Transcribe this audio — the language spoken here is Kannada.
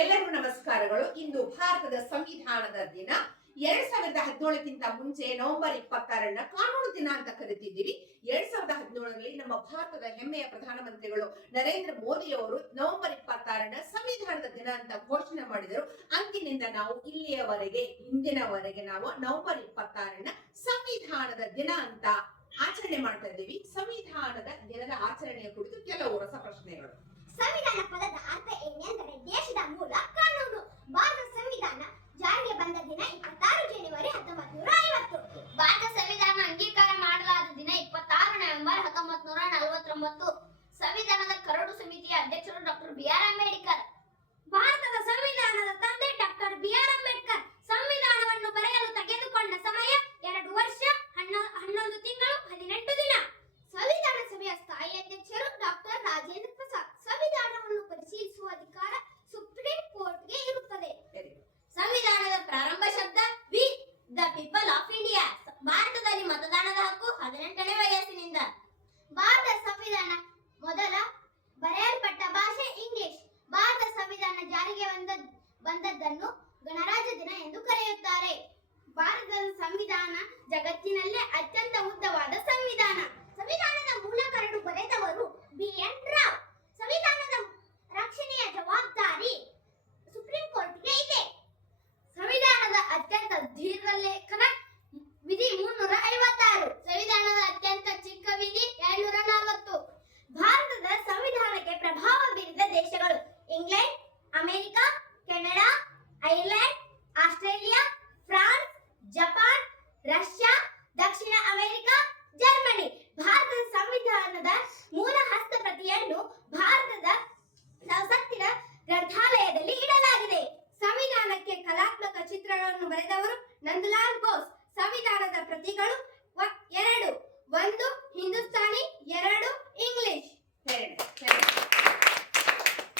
ಎಲ್ಲರಿಗೂ ನಮಸ್ಕಾರಗಳು. ಇಂದು ಭಾರತದ ಸಂವಿಧಾನದ ದಿನ. 2017ಕ್ಕಿಂತ ಮುಂಚೆ ನವೆಂಬರ್ 26ನ್ನ ಕಾನೂನು ದಿನ ಅಂತ ಕರಿತಿದ್ದೀವಿ. 2017ರಲ್ಲಿ ನಮ್ಮ ಭಾರತದ ಹೆಮ್ಮೆಯ ಪ್ರಧಾನಮಂತ್ರಿಗಳು ನರೇಂದ್ರ ಮೋದಿ ಅವರು ನವೆಂಬರ್ 26ನ್ನ ಸಂವಿಧಾನದ ದಿನ ಅಂತ ಘೋಷಣೆ ಮಾಡಿದರು. ಅಂದಿನಿಂದ ನಾವು ಇಲ್ಲಿಯವರೆಗೆ ಇಂದಿನವರೆಗೆ ನಾವು ನವೆಂಬರ್ 26ನ್ನ ಸಂವಿಧಾನದ ದಿನ ಅಂತ ಆಚರಣೆ ಮಾಡ್ತಾ ಇದ್ದೀವಿ. ಸಂವಿಧಾನದ ದಿನದ ಆಚರಣೆಯ ಕುರಿತು ಕೆಲವು ರಸಪ್ರಶ್ನೆಗಳು. ಸಂವಿಧಾನ ಪದದ ಅರ್ಥ ಏನೆಂದರೆ ದೇಶದ ಮೂಲ ಕಾನೂನು. ಭಾರತ ಸಂವಿಧಾನ ಜಾರಿಗೆ ಬಂದ ದಿನ 26 ಜನವರಿ 1950. ಭಾರತ ಸಂವಿಧಾನ ಅಂಗೀಕಾರ ಮಾಡಲಾದ ದಿನ 26 ನವೆಂಬರ್ 1949. ಸಂವಿಧಾನದ ಕರಡು ಸಮಿತಿಯ ಅಧ್ಯಕ್ಷರು ಡಾಕ್ಟರ್ ಬಿ.ಆರ್. ಅಂಬೇಡ್ಕರ್. ಭಾರತದ ಸಂವಿಧಾನದ ತಂದೆ ಡಾಕ್ಟರ್ ಬಿ.ಆರ್. ಅಂಬೇಡ್ಕರ್. ಸಂವಿಧಾನವನ್ನು ಬರೆಯಲು ತೆಗೆದುಕೊಂಡ ಸಮಯ 2 ವರ್ಷ 11 ತಿಂಗಳು 18 ದಿನ. ಸಂವಿಧಾನ ಸಭೆಯ ಸ್ಥಾಯಿ ಅಧ್ಯಕ್ಷರು ಡಾಕ್ಟರ್ ರಾಜೇಂದ್ರ ಪ್ರಸಾದ್. ಸಂವಿಧಾನವನ್ನು ಪರಿಶೀಲಿಸುವ ಅಧಿಕಾರ ಸುಪ್ರೀಂ ಕೋರ್ಟ್ಗೆ ಇರುತ್ತದೆ. ಸಂವಿಧಾನದ ಪ್ರಾರಂಭ ಶಬ್ದ we the people of India. ಭಾರತದಲ್ಲಿ ಮತದಾನದ ಹಕ್ಕು 18ನೇ ವಯಸ್ಸಿನಿಂದ. ಭಾರತ ಸಂವಿಧಾನ ಮೊದಲ ಬರೆಯಲ್ಪಟ್ಟ ಭಾಷೆ ಇಂಗ್ಲಿಷ್. ಭಾರತ ಸಂವಿಧಾನ ಜಾರಿಗೆ ಬಂದದ್ದನ್ನು ಗಣರಾಜ್ಯ ದಿನ ಎಂದು ಕರೆಯುತ್ತಾರೆ. ಭಾರತದ ಸಂವಿಧಾನ ಜಗತ್ತಿನಲ್ಲೇ ಅತ್ಯಂತ ಉದ್ದವಾದ ಸಂವಿಧಾನ. ಸಂವಿಧಾನದ ಮೂಲ ಕರಡು ಬರೆದವರು ಬಿ.ಎನ್. ರಾವ್. ಸಂವಿಧಾನದ ರಕ್ಷಣೆಯ ಜವಾಬ್ದಾರಿ ಸುಪ್ರೀಂ ಕೋರ್ಟ್ಗೆ ಇದೆ. ಸಂವಿಧಾನದ ಅತ್ಯಂತ ದೀರ್ಘ ಲೇಖನ ವಿಧಿ 356. ಸಂವಿಧಾನದ ಅತ್ಯಂತ ಚಿಕ್ಕ ವಿಧಿ 240. ಭಾರತದ ಸಂವಿಧಾನಕ್ಕೆ ಪ್ರಭಾವ ಬೀರಿದ ದೇಶಗಳು England, America, Canada, Ireland, Australia, France, Japan, Russia, ದಕ್ಷಿಣ ಅಮೆರಿಕ, ಜರ್ಮನಿ. ಭಾರತದ ಸಂವಿಧಾನದ ಮೂಲ ಹಸ್ತಪ್ರತಿಯನ್ನು ಭಾರತದ ಸಂಸತ್ತಿನ ಗ್ರಂಥಾಲಯದಲ್ಲಿ ಇಡಲಾಗಿದೆ. ಸಂವಿಧಾನಕ್ಕೆ ಕಲಾತ್ಮಕ ಚಿತ್ರಗಳನ್ನು ಬರೆದವರು ನಂದಲಾಲ್ ಬೋಸ್. ಸಂವಿಧಾನದ ಪ್ರತಿಗಳು